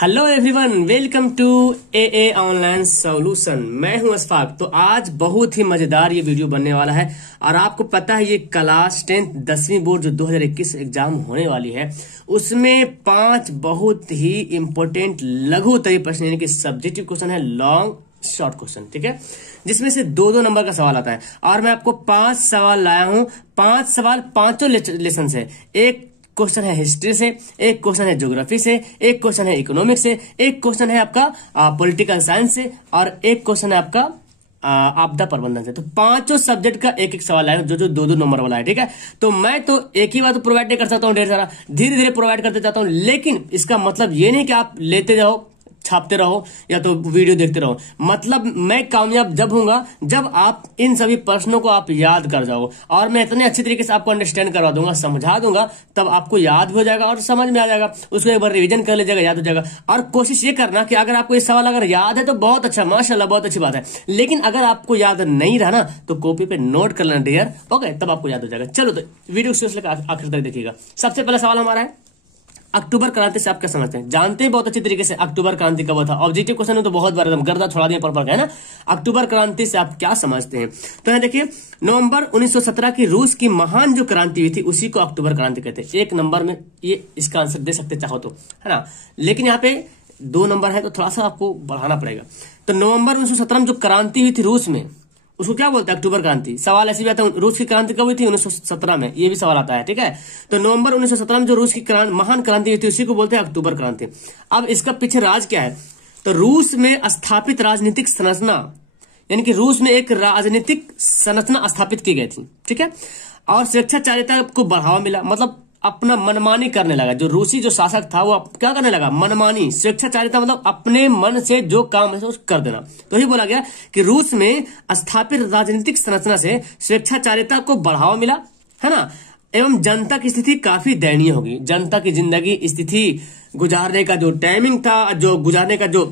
Hello everyone, welcome to a online solution. मैं हूं अशफाक। तो आज बहुत ही मजेदार ये वीडियो बनने वाला है और आपको पता है ये क्लास 10th 10वीं बोर्ड जो 2021 एग्जाम होने वाली है उसमें 5 बहुत ही इंपॉर्टेंट लघु उत्तरीय प्रश्न यानी कि सब्जेक्टिव क्वेश्चन है, लॉन्ग शॉर्ट क्वेश्चन, ठीक है, जिसमें से दो दो नंबर का सवाल आता है और मैं आपको 5 सवाल लाया हूं। 5 सवाल पांचों लेसन से। एक क्वेश्चन है हिस्ट्री से, एक क्वेश्चन है ज्योग्राफी से, एक क्वेश्चन है इकोनॉमिक्स से, एक क्वेश्चन है आपका पॉलिटिकल साइंस से और एक क्वेश्चन है आपका आपदा प्रबंधन से। तो पांचों सब्जेक्ट का एक एक सवाल है जो दो दो नंबर वाला है, ठीक है। तो मैं तो एक ही बार तो प्रोवाइड नहीं कर सकता हूँ, ढेर सारा धीरे धीरे प्रोवाइड करते जाता हूँ, लेकिन इसका मतलब ये नहीं कि आप लेते जाओ छापते रहो या तो वीडियो देखते रहो। मतलब मैं कामयाब जब होऊंगा जब आप इन सभी प्रश्नों को आप याद कर जाओ और मैं इतने अच्छी तरीके से आपको अंडरस्टैंड करवा दूंगा, समझा दूंगा, तब आपको याद हो जाएगा और समझ में आ जाएगा। उसको एक बार रिवीजन कर लीजिएगा, याद हो जाएगा। और कोशिश ये करना कि अगर आपको ये सवाल अगर याद है तो बहुत अच्छा, माशाल्लाह, बहुत अच्छी बात है। लेकिन अगर आपको याद नहीं रहा ना तो कॉपी पे नोट कर लेना डियर, ओके, तब आपको याद हो जाएगा। चलो तो वीडियो से लेकर आखिर तक देखिएगा। सबसे पहला सवाल हमारा है, अक्टूबर क्रांति से आप क्या समझते हैं? जानते हैं बहुत अच्छी तरीके से अक्टूबर क्रांति कब था। ऑब्जेक्टिव क्वेश्चन है तो बहुत बार एकदम गर्दा छोड़ा दिया पर है ना। अक्टूबर क्रांति से आप क्या समझते हैं? तो यहाँ देखिए, नवंबर 1917 की रूस की महान जो क्रांति हुई थी उसी को अक्टूबर क्रांति कहते हैं। एक नंबर में ये इसका आंसर दे सकते चाहो तो, है ना। लेकिन यहाँ पे 2 नंबर है तो थोड़ा सा आपको बढ़ाना पड़ेगा। तो नवंबर 1917 में जो क्रांति हुई थी रूस में उसको क्या बोलते हैं? अक्टूबर क्रांति। सवाल ऐसे भी आता है, रूस की क्रांति कब हुई थी? 1917 में। ये भी सवाल आता है, ठीक है। तो नवंबर 1917 में जो रूस की महान क्रांति हुई थी उसी को बोलते हैं अक्टूबर क्रांति। अब इसका पीछे राज क्या है? तो रूस में स्थापित राजनीतिक संरचना, यानी कि रूस में एक राजनीतिक संरचना स्थापित की गई थी, ठीक है। और स्वेच्छाचारिता को बढ़ावा मिला, मतलब अपना मनमानी करने लगा। जो रूसी जो शासक था वो क्या करने लगा? मनमानी। स्वेच्छाचारिता मतलब अपने मन से जो काम है उसको कर देना। तो ही बोला गया कि रूस में स्थापित राजनीतिक संरचना से स्वेच्छाचारिता को बढ़ावा मिला, है ना, एवं जनता की स्थिति काफी दयनीय होगी। जनता की जिंदगी स्थिति गुजारने का जो टाइमिंग था, जो गुजारने का जो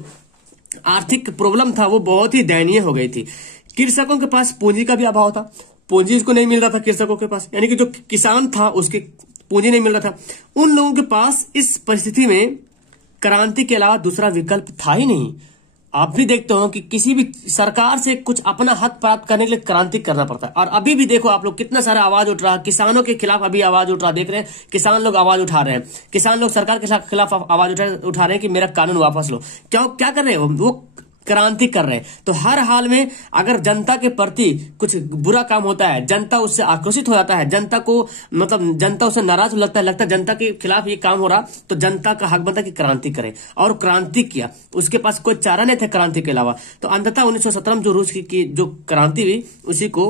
आर्थिक प्रॉब्लम था वो बहुत ही दयनीय हो गई थी। कृषकों के पास पूंजी का भी अभाव था, पूंजी उसको नहीं मिल रहा था कृषकों के पास, यानी कि जो किसान था उसकी पूंजी नहीं मिल रहा था। उन लोगों के पास इस परिस्थिति में क्रांति के अलावा दूसरा विकल्प था ही नहीं। आप भी देखते हो कि किसी भी सरकार से कुछ अपना हक प्राप्त करने के लिए क्रांति करना पड़ता है। और अभी भी देखो आप लोग कितना सारा आवाज उठ रहा है, किसानों के खिलाफ अभी आवाज उठ रहा, देख रहे हैं किसान लोग आवाज उठा रहे हैं, किसान लोग सरकार के खिलाफ आवाज उठा रहे हैं कि मेरा कानून वापस लो। क्या कर रहे हैं वो? क्रांति कर रहे हैं। तो हर हाल में अगर जनता के प्रति कुछ बुरा काम होता है, जनता उससे आक्रोशित हो जाता है, जनता को मतलब जनता उससे नाराज लगता है जनता के खिलाफ ये काम हो रहा, तो जनता का हक बनता है कि क्रांति करे। और क्रांति किया, उसके पास कोई चारा नहीं था क्रांति के अलावा। तो अंततः 1917 में जो रूस की जो क्रांति हुई उसी को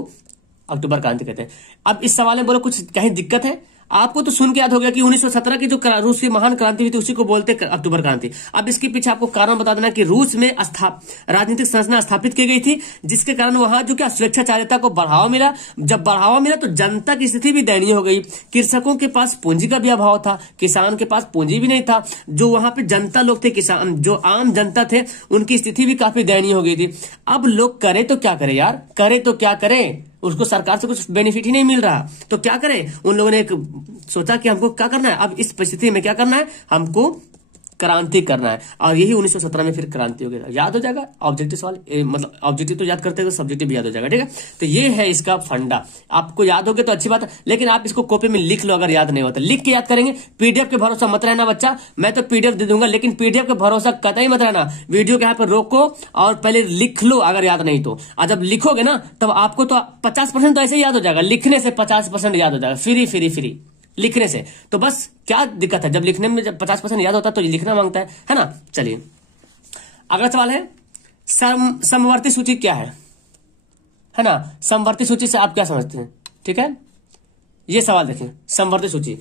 अक्टूबर क्रांति कहते हैं। अब इस सवाल में बोलो कुछ कहीं दिक्कत है? आपको तो सुन के याद हो गया कि 1917 की जो रूस की महान क्रांति हुई थी उसी को बोलते अक्टूबर क्रांति। अब इसके पीछे आपको कारण बता देना कि रूस में राजनीतिक संरचना स्थापित की गई थी जिसके कारण वहां जो क्या स्वेच्छाचारिता को बढ़ावा मिला। जब बढ़ावा मिला तो जनता की स्थिति भी दयनीय हो गई। कृषकों के पास पूंजी का भी अभाव था, किसान के पास पूंजी भी नहीं था। जो वहां पे जनता लोग थे, किसान जो आम जनता थे, उनकी स्थिति भी काफी दयनीय हो गई थी। अब लोग करे तो क्या करे यार, करे तो क्या करें, उसको सरकार से कुछ बेनिफिट ही नहीं मिल रहा, तो क्या करें? उन लोगों ने एक सोचा कि हमको क्या करना है, अब इस परिस्थिति में क्या करना है, हमको क्रांति करना है। और यही 1917 में फिर क्रांति हो गया। याद हो जाएगा ऑब्जेक्टिव सवाल, मतलब ऑब्जेक्टिव तो याद करते हैं तो सब्जेक्टिव भी याद हो जाएगा, ठीक है। तो ये है इसका फंडा। आपको याद हो गया तो अच्छी बात है, लेकिन आप इसको कॉपी में लिख लो अगर याद नहीं होता। लिख के याद करेंगे। पीडीएफ के भरोसा मत रहना बच्चा, मैं तो पीडीएफ दे दूंगा लेकिन पीडीएफ के भरोसा कतई मत रहना। वीडियो के यहाँ पर रोको और पहले लिख लो अगर याद नहीं तो। और जब लिखोगे ना तब आपको तो 50% तो ऐसे ही याद हो जाएगा, लिखने से 50% याद हो जाएगा, फ्री लिखने से। तो बस क्या दिक्कत है, जब लिखने में जब 50% याद होता है तो लिखना मांगता है ना। चलिए अगला सवाल है, समवर्ती सूची क्या है ना। समवर्ती सूची से आप क्या समझते हैं? ठीक है, ये सवाल देखें, समवर्ती सूची।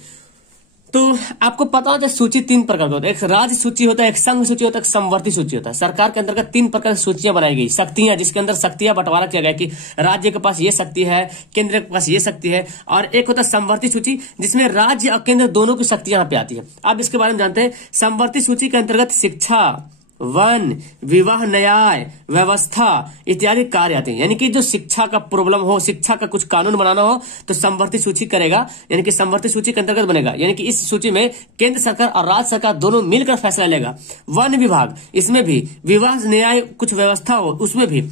तो आपको पता होता है सूची 3 प्रकार का होता है। एक राज्य सूची होता है, एक संघ सूची होता है, एक समवर्ती सूची होता है। सरकार के अंतर्गत 3 प्रकार की सूचियां बनाई गई, शक्तियां, जिसके अंदर शक्तियां बंटवारा किया गया कि राज्य के पास ये शक्ति है, केंद्र के पास ये शक्ति है। और एक होता है समवर्ती सूची जिसमें राज्य और केंद्र दोनों की शक्ति यहाँ पे आती है। अब इसके बारे में जानते हैं। समवर्ती सूची के अंतर्गत शिक्षा, वन, विवाह, न्याय, व्यवस्था इत्यादि कार्य आते हैं। यानी कि जो शिक्षा का प्रॉब्लम हो, शिक्षा का कुछ कानून बनाना हो तो समवर्ती सूची करेगा, यानी कि समवर्ती सूची के अंतर्गत बनेगा। यानी कि इस सूची में केंद्र सरकार और राज्य सरकार दोनों मिलकर फैसला लेगा। वन विभाग, इसमें भी विवाह, न्याय, कुछ व्यवस्था हो उसमें भी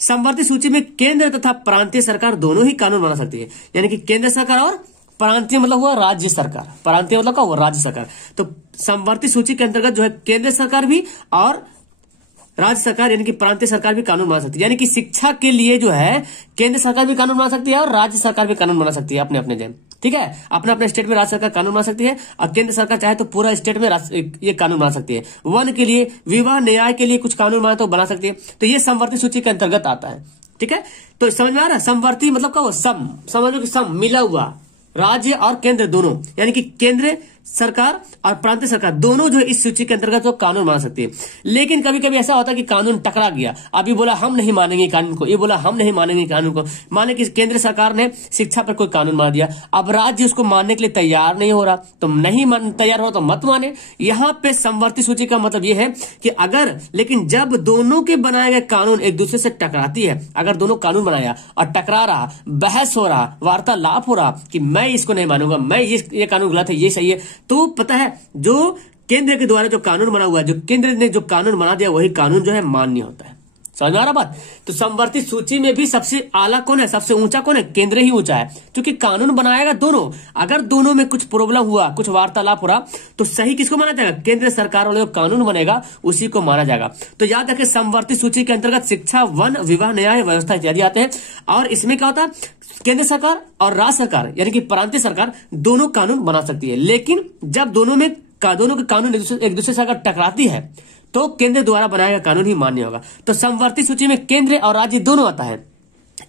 समवर्ती सूची में केंद्र तथा प्रांतीय सरकार दोनों ही कानून बना सकती है। यानी कि केंद्र सरकार और प्रांतीय मतलब हुआ राज्य सरकार, प्रांतीय मतलब क्या हुआ, राज्य सरकार। तो समवर्ती सूची के अंतर्गत जो है केंद्र सरकार भी और राज्य सरकार यानी कि प्रांतीय सरकार भी कानून बना सकती है। यानी कि शिक्षा के लिए जो है केंद्र सरकार भी कानून बना सकती है और राज्य सरकार भी कानून बना सकती है अपने अपने जगह। ठीक है, अपने अपने स्टेट में राज्य सरकार कानून बना सकती है और केंद्र सरकार चाहे तो पूरा स्टेट में ये कानून बना सकती है। वन के लिए, विवाह, न्याय के लिए कुछ कानून बना तो बना सकती है। तो ये समवर्ती सूची के अंतर्गत आता है। ठीक है, तो समझ में आ रहा है? समवर्ती मतलब क्या हुआ, सम, समझ लो कि सम मिला हुआ, राज्य और केंद्र दोनों, यानी कि केंद्र सरकार और प्रांतीय सरकार दोनों जो है इस सूची के अंतर्गत वो कानून बना सकती है। लेकिन कभी कभी ऐसा होता है कि कानून टकरा गया, अभी बोला हम नहीं मानेंगे कानून को, ये बोला हम नहीं मानेंगे कानून को। माने कि केंद्र सरकार ने शिक्षा पर कोई कानून बना दिया, अब राज्य उसको मानने के लिए तैयार नहीं हो रहा, तो नहीं तैयार हो तो मत माने। यहाँ पे समवर्ती सूची का मतलब ये है कि अगर, लेकिन जब दोनों के बनाए गए कानून एक दूसरे से टकराती है, अगर दोनों कानून बनाया और टकरा रहा, बहस हो रहा, वार्तालाप हो रहा कि मैं इसको नहीं मानूंगा, मैं ये कानून गलत है, ये सही है, तो पता है जो केंद्र के द्वारा जो कानून बना हुआ है, जो केंद्र ने जो कानून बना दिया वही कानून जो है मान्य होता है। समझ में आ रहा बात? तो समवर्ती सूची में भी सबसे आला कौन है, सबसे ऊंचा कौन है? केंद्र ही ऊंचा है, क्योंकि कानून बनाएगा दोनों। अगर दोनों में कुछ प्रॉब्लम हुआ, कुछ वार्तालाप हो रहा, तो सही किसको माना जाएगा? केंद्र सरकार वाले जो कानून बनेगा उसी को माना जाएगा। तो याद रखें, समवर्ती सूची के अंतर्गत शिक्षा, वन, विवाह, न्याय, व्यवस्था इत्यादि आते हैं। और इसमें क्या होता है, केंद्र सरकार और राज्य सरकार यानी कि प्रांतीय सरकार दोनों कानून बना सकती है। लेकिन जब दोनों के कानून एक दूसरे से अगर टकराती है तो केंद्र द्वारा बनाया गया कानून ही मान्य होगा। तो समवर्ती सूची में केंद्र और राज्य दोनों आता है।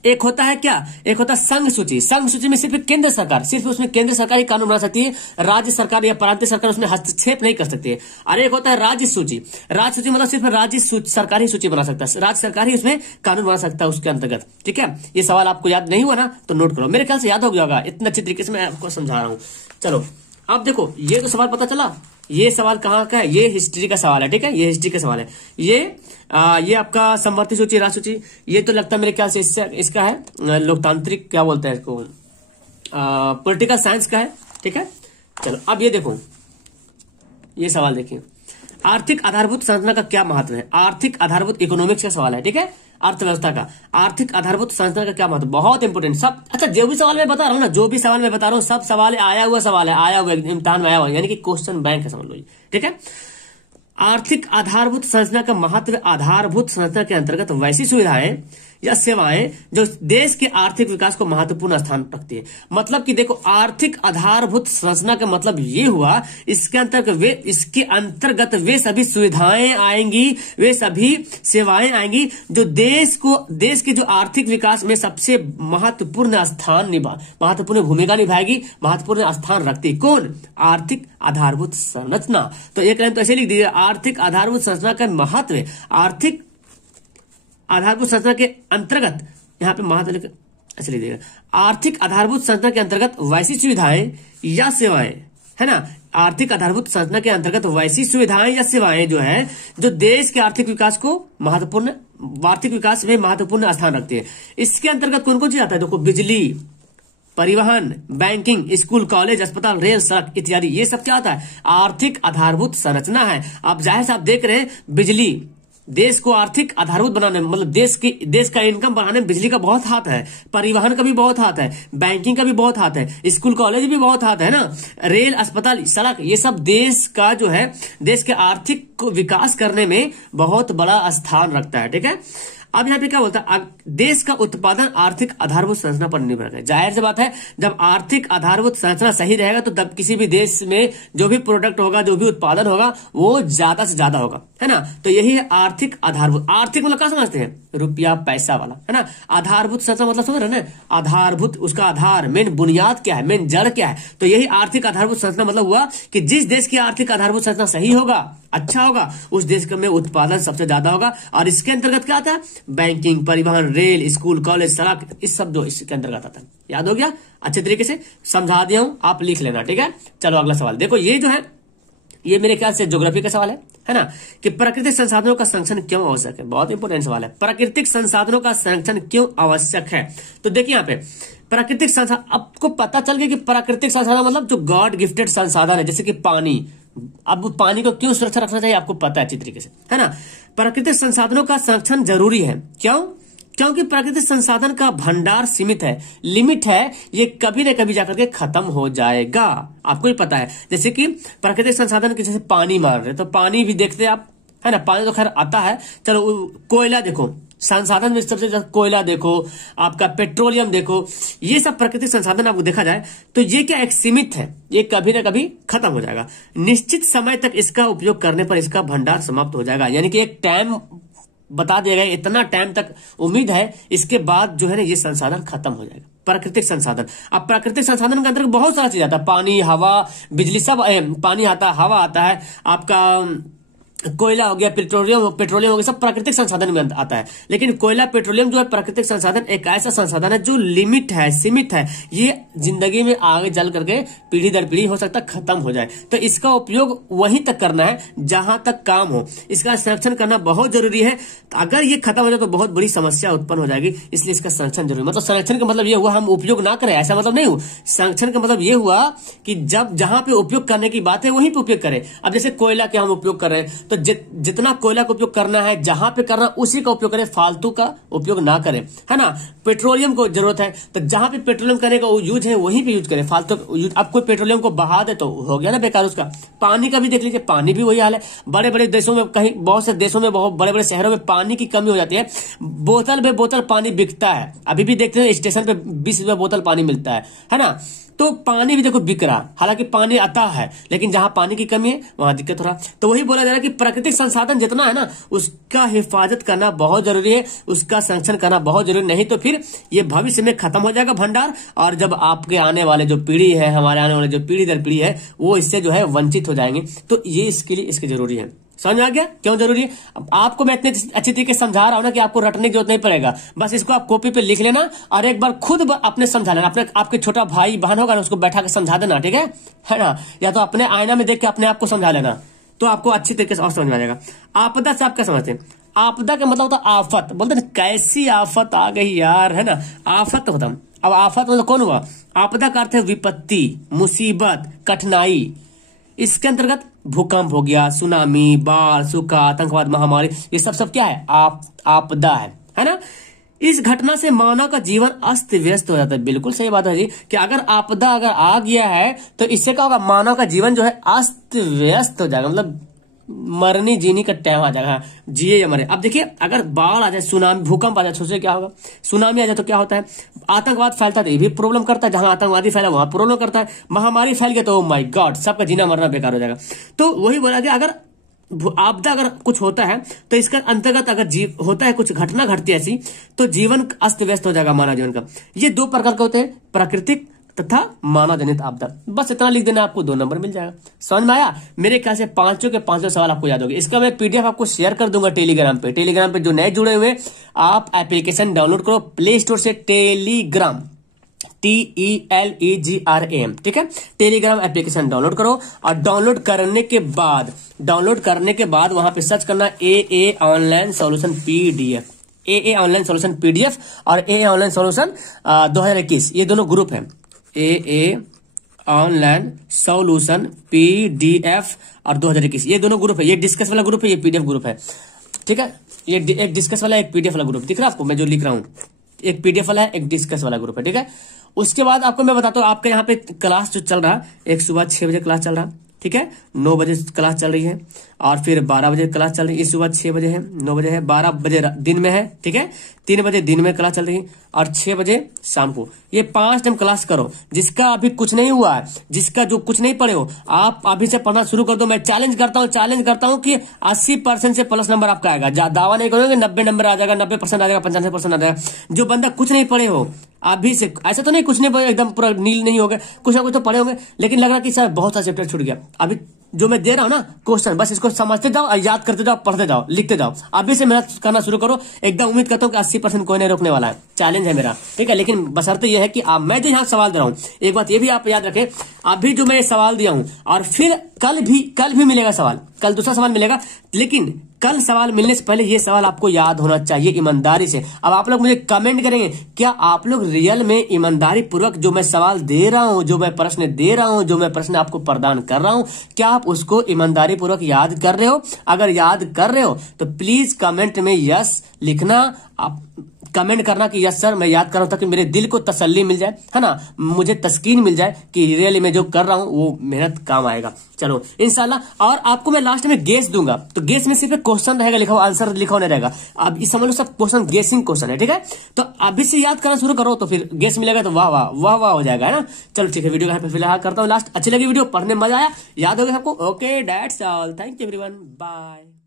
एक होता है क्या, एक होता है संघ सूची। संघ सूची में सिर्फ केंद्र सरकार, सिर्फ उसमें केंद्र सरकार ही कानून बना सकती है, राज्य सरकार या प्रांतीय सरकार उसमें हस्तक्षेप नहीं कर सकती है। और एक होता है राज्य सूची। राज्य सूची मतलब सिर्फ राज्य सरकार ही सूची बना सकता है, राज्य सरकार ही उसमें कानून बना सकता है उसके अंतर्गत। ठीक है, ये सवाल आपको याद नहीं हुआ ना, तो नोट करो, मेरे ख्याल से याद हो गया होगा, इतना अच्छी तरीके से मैं आपको समझा रहा हूं। चलो अब देखो, ये तो सवाल पता चला, ये सवाल कहाँ का है, ये हिस्ट्री का सवाल है। ठीक है, ये हिस्ट्री का सवाल है। ये आपका समवर्ती सूची, राज्य सूची, ये तो लगता है मेरे ख्याल से इसका है लोकतांत्रिक, क्या बोलते हैं इसको, पॉलिटिकल साइंस का है। ठीक है, चलो अब ये देखो, ये सवाल देखिए, आर्थिक आधारभूत संरचना का क्या महत्व है। आर्थिक आधारभूत, इकोनॉमिक्स का सवाल है। ठीक है, अर्थव्यवस्था का आर्थिक आधारभूत संरचना का क्या महत्व, बहुत इंपोर्टेंट। सब अच्छा, जो भी सवाल मैं बता रहा हूँ ना, जो भी सवाल मैं बता रहा हूँ, सब सवाल आया हुआ सवाल है, आया हुआ इम्तिहान में आया हुआ, यानी कि क्वेश्चन बैंक है, समझ लो। ठीक है, आर्थिक आधारभूत संरचना का महत्व, आधारभूत संरचना के अंतर्गत वैसी सुविधाएं या सेवाएं जो देश के आर्थिक विकास को महत्वपूर्ण स्थान रखती है। मतलब कि देखो, आर्थिक आधारभूत संरचना का मतलब ये हुआ, इसके अंतर्गत वे सभी सुविधाएं आएंगी, वे सभी सेवाएं आएंगी जो देश के जो आर्थिक विकास में सबसे महत्वपूर्ण भूमिका निभाएगी, महत्वपूर्ण स्थान रखती। कौन? आर्थिक आधारभूत संरचना। तो एक लाइन तो ऐसे लिख दीजिए, आर्थिक आधारभूत संरचना का महत्व, आर्थिक आधारभूत संरचना के अंतर्गत, यहाँ पे महत्व ऐसे लिख दीजिएगा, आर्थिक आधारभूत संरचना के अंतर्गत वैसी सुविधाएं या सेवाएं, है ना, आर्थिक आधारभूत संरचना के अंतर्गत वैसी सुविधाएं या सेवाएं जो है जो देश के आर्थिक विकास में महत्वपूर्ण स्थान रखती है। इसके अंतर्गत कौन कौन चीज आता है? देखो, बिजली, परिवहन, बैंकिंग, स्कूल, कॉलेज, अस्पताल, रेल, सड़क इत्यादि, ये सब क्या होता है? आर्थिक आधारभूत संरचना है। आप जाहिर से आप देख रहे हैं, बिजली देश को आर्थिक आधारभूत बनाने में, मतलब देश का इनकम बढ़ाने में बिजली का बहुत हाथ है, परिवहन का भी बहुत हाथ है, बैंकिंग का भी बहुत हाथ है, स्कूल कॉलेज भी बहुत हाथ है ना, रेल, अस्पताल, सड़क, ये सब देश का जो है, देश के आर्थिक विकास करने में बहुत बड़ा स्थान रखता है। ठीक है, अब यहाँ पे क्या बोलता है, देश का उत्पादन आर्थिक आधारभूत संरचना पर निर्भर है। जाहिर सी बात है, जब आर्थिक आधारभूत संरचना सही रहेगा तो तब किसी भी देश में जो भी प्रोडक्ट होगा, जो भी उत्पादन होगा, वो ज्यादा से ज्यादा होगा, है ना। तो यही है आर्थिक आधारभूत। आर्थिक मतलब क्या समझते हैं? रुपया पैसा वाला, है ना। आधारभूत संरचना मतलब समझ रहे हैं ना, आधारभूत, उसका आधार, मेन बुनियाद क्या है, मेन जड़ क्या है। तो यही आर्थिक आधारभूत संरचना मतलब हुआ कि जिस देश की आर्थिक आधारभूत संरचना सही होगा, अच्छा होगा, उस देश में उत्पादन सबसे ज्यादा होगा। और इसके अंतर्गत क्या आता है? बैंकिंग, परिवहन, रेल, स्कूल, कॉलेज, सड़क, इस सब जो इसके अंतर्गत आता है। याद हो गया? अच्छे तरीके से समझा दिया हूं, आप लिख लेना। ठीक है, चलो अगला सवाल देखो। ये जो है, ये मेरे ख्याल से ज्योग्राफी का सवाल है ना, कि प्राकृतिक संसाधनों का संरक्षण क्यों आवश्यक है। बहुत इंपॉर्टेंट सवाल है, प्राकृतिक संसाधनों का संरक्षण क्यों आवश्यक है। तो देखिए यहाँ पे प्राकृतिक संसाधन, आपको पता चल गया कि प्राकृतिक संसाधन मतलब जो गॉड गिफ्टेड संसाधन है, जैसे कि पानी। अब पानी को क्यों सुरक्षा रखना चाहिए आपको पता है अच्छी तरीके से, है ना। प्राकृतिक संसाधनों का संरक्षण जरूरी है, क्यों? क्योंकि प्राकृतिक संसाधन का भंडार सीमित है, लिमिट है, ये कभी न कभी जाकर के खत्म हो जाएगा। आपको भी पता है, जैसे कि प्राकृतिक संसाधन के जैसे पानी मान रहे तो पानी भी देखते हैं आप, है ना। पानी तो खैर आता है, चलो कोयला देखो, संसाधन में सबसे ज्यादा कोयला देखो, आपका पेट्रोलियम देखो, ये सब प्राकृतिक संसाधन आपको देखा जाए तो ये क्या एक सीमित है, ये कभी ना कभी खत्म हो जाएगा। निश्चित समय तक इसका उपयोग करने पर इसका भंडार समाप्त हो जाएगा, यानी कि एक टाइम बता दिया गया, इतना टाइम तक उम्मीद है, इसके बाद जो है ना ये संसाधन खत्म हो जाएगा। प्राकृतिक संसाधन, अब प्राकृतिक संसाधन के अंदर बहुत सारा चीज आता है, पानी, हवा, बिजली, सब पानी आता है, हवा आता है, आपका कोयला हो गया, पेट्रोलियम हो गया, सब प्राकृतिक संसाधन में आता है। लेकिन कोयला, पेट्रोलियम जो है प्राकृतिक संसाधन एक ऐसा संसाधन है जो लिमिट है, सीमित है, ये जिंदगी में आगे चल करके पीढ़ी दर पीढ़ी हो सकता है खत्म हो जाए। तो इसका उपयोग वहीं तक करना है जहां तक काम हो, इसका संरक्षण करना बहुत जरूरी है। अगर ये खत्म हो जाए तो बहुत बड़ी समस्या उत्पन्न हो जाएगी, इसलिए इसका संरक्षण जरूरी। मतलब संरक्षण का मतलब ये हुआ हम उपयोग ना करें, ऐसा मतलब नहीं हुआ। संरक्षण का मतलब ये हुआ कि जब जहां पे उपयोग करने की बात है वहीं पे उपयोग करें। अब जैसे कोयला के हम उपयोग कर रहे हैं तो जितना कोयला का उपयोग करना है, जहां पे करना उसी का उपयोग करें, फालतू का उपयोग ना करें, है ना। पेट्रोलियम को जरूरत है तो जहां पे पेट्रोलियम करने का यूज है वहीं पे यूज करें, फालतू अब कोई पेट्रोलियम को बहा दे तो हो गया ना बेकार उसका। पानी का भी देख लीजिए, पानी भी वही हाल है। बड़े बड़े देशों में, कहीं बहुत से देशों में, बहुत बड़े बड़े शहरों में पानी की कमी हो जाती है, बोतल पे बोतल पानी बिकता है। अभी भी देखते हैं स्टेशन पे 20 रुपए बोतल पानी मिलता है ना। तो पानी भी देखो बिक रहा, हालांकि पानी आता है, लेकिन जहां पानी की कमी है वहां दिक्कत हो रहा। तो वही बोला जा रहा है कि प्राकृतिक संसाधन जितना है ना उसका हिफाजत करना बहुत जरूरी है, उसका संरक्षण करना बहुत जरूरी, नहीं तो फिर ये भविष्य में खत्म हो जाएगा भंडार, और जब आपके आने वाले जो पीढ़ी है, हमारे आने वाले जो पीढ़ी दर पीढ़ी है, वो इससे जो है वंचित हो जाएंगे। तो ये इसके लिए इसकी जरूरी है। समझ आ गया क्यों जरूरी है? अब आपको मैं इतने अच्छी तरीके से समझा रहा हूं ना कि आपको रटने की जरूरत नहीं पड़ेगा, बस इसको आप कॉपी पे लिख लेना और एक बार खुद अपने समझा लेना। अपने आपके छोटा भाई बहन होगा ना, उसको बैठा के समझा देना, ठीक है ना। या तो अपने आईना में देख के अपने आप को समझा लेना, तो आपको अच्छी तरीके से और समझ में आ जाएगा। आपदा से आप क्या समझते हैं? आपदा का मतलब होता है आफत, बोलते हैं कैसी आफत आ गई यार, है ना। आफत होता, अब आफत मतलब कौन हुआ? आपदा का अर्थ है विपत्ति, मुसीबत, कठिनाई। इसके अंतर्गत भूकंप हो गया, सुनामी, बाढ़, सूखा, आतंकवाद, महामारी, ये सब क्या है? आपदा है ना। इस घटना से मानव का जीवन अस्त व्यस्त हो जाता है। बिल्कुल सही बात है जी, कि अगर आपदा अगर आ गया है तो इससे क्या होगा? मानव का जीवन जो है अस्त व्यस्त हो जाएगा, मतलब मरने जीने का टाइम आ जाएगा, जिए या मरे। अब देखिए अगर बाढ़ आ जाए, सुनामी, भूकंप आ जाए, सोचिए क्या होगा। सुनामी आ जाए तो क्या होता है? आतंकवाद फैलता है तो ये भी प्रॉब्लम करता है, जहां आतंकवादी फैला वहां प्रॉब्लम करता है। महामारी फैल गया तो माय गॉड, सबका जीना मरना बेकार हो जाएगा। तो वही बोला कि अगर आपदा अगर कुछ होता है तो इसका अंतर्गत अगर होता है कुछ घटना घटती है ऐसी, तो जीवन अस्त व्यस्त हो जाएगा मानव जीवन का। ये दो प्रकार के होते हैं, प्राकृतिक तथा मानव जनित आपदा। बस इतना लिख देना, आपको 2 नंबर मिल जाएगा। समझ में आया? मेरे ख्याल से 5 के 5 सवाल आपको याद होंगे। इसका मैं पीडीएफ आपको शेयर कर दूंगा टेलीग्राम पे। टेलीग्राम पे जो नए जुड़े हुए, आप एप्लीकेशन डाउनलोड करो प्ले स्टोर से, टेलीग्राम, TELEGRAM, ठीक है। टेलीग्राम एप्लीकेशन डाउनलोड करो और डाउनलोड करने के बाद वहां पे सर्च करना AA online solution PDF, AA online solution PDF और AA ऑनलाइन सॉल्यूशन 2021, ये दोनों ग्रुप है। AA ऑनलाइन सॉल्यूशन PDF और 2021, ये दोनों ग्रुप है। ये डिस्कस वाला ग्रुप है, ये PDF ग्रुप है, ठीक है। ये एक डिस्कस वाला, एक PDF वाला ग्रुप दिख रहा है आपको, मैं जो लिख रहा हूं, एक PDF वाला है, एक डिस्कस वाला ग्रुप है, ठीक है। उसके बाद आपको मैं बताता हूँ, आपके यहाँ पे क्लास जो चल रहा है, एक सुबह 6 बजे क्लास चल रहा है, ठीक है। 9 बजे क्लास चल रही है और फिर 12 बजे क्लास चल रही है। इस सुबह 6 बजे है, 9 बजे है, 12 बजे दिन में है, ठीक है। 3 बजे दिन में क्लास चल रही है और 6 बजे शाम को। ये 5 टाइम क्लास करो। जिसका अभी कुछ नहीं हुआ है, जिसका जो कुछ नहीं पढ़े हो, आप अभी से पढ़ना शुरू कर दो। मैं चैलेंज करता हूँ कि 80% से प्लस नंबर आपका आएगा। दावा नहीं करोगे 90 नंबर आ जाएगा, 90% आ जाएगा, 95% आ जाएगा। जो बंदा कुछ नहीं पढ़े हो, अभी से ऐसा तो नहीं कुछ नहीं एकदम पूरा नील नहीं हो गया, कुछ ना कुछ तो पढ़े होंगे, लेकिन लग रहा कि सर बहुत सा चैप्टर छूट गया। अभी जो मैं दे रहा हूं ना क्वेश्चन, बस इसको समझते जाओ और याद करते जाओ, पढ़ते जाओ, लिखते जाओ। अभी से मेहनत करना शुरू करो, एकदम उम्मीद करता हूँ कि 80% कोई नहीं रोकने वाला है, चैलेंज है मेरा, ठीक है। लेकिन बशर्ते यह है कि मैं जो यहाँ सवाल दे रहा हूँ, एक बात ये भी आप याद रखें, अभी जो मैं सवाल दिया हूं और फिर कल भी मिलेगा सवाल, कल दूसरा सवाल मिलेगा, लेकिन कल सवाल मिलने से पहले ये सवाल आपको याद होना चाहिए ईमानदारी से। अब आप लोग मुझे कमेंट करेंगे, क्या आप लोग रियल में ईमानदारी पूर्वक जो मैं सवाल दे रहा हूं, जो मैं प्रश्न दे रहा हूं, जो मैं प्रश्न आपको प्रदान कर रहा हूं, क्या आप उसको ईमानदारी पूर्वक याद कर रहे हो? अगर याद कर रहे हो तो प्लीज कमेंट में यस लिखना, आप कमेंट करना कि यस सर मैं याद कर रहा हूं, ताकि मेरे दिल को तसल्ली मिल जाए, है ना, मुझे तस्कीन मिल जाए कि रियली मैं जो कर रहा हूं वो मेहनत काम आएगा। चलो इंशाल्लाह। और आपको मैं लास्ट में गेस दूंगा, तो गेस में सिर्फ क्वेश्चन रहेगा लिखा हुआ, आंसर लिखा हुआ नहीं रहेगा। अब इस समझ लो सब क्वेश्चन गेसिंग क्वेश्चन है, ठीक है। तो अभी से याद करना शुरू करो, तो फिर गेस मिलेगा तो वाह वाह वाह वाह हो जाएगा, है ना। चलो ठीक है, वीडियो का फिलहाल करता हूँ लास्ट। अच्छी लगी वीडियो, पढ़ने में मजा आया, याद हो गया सबको? Okay that's all, thank you everyone, bye.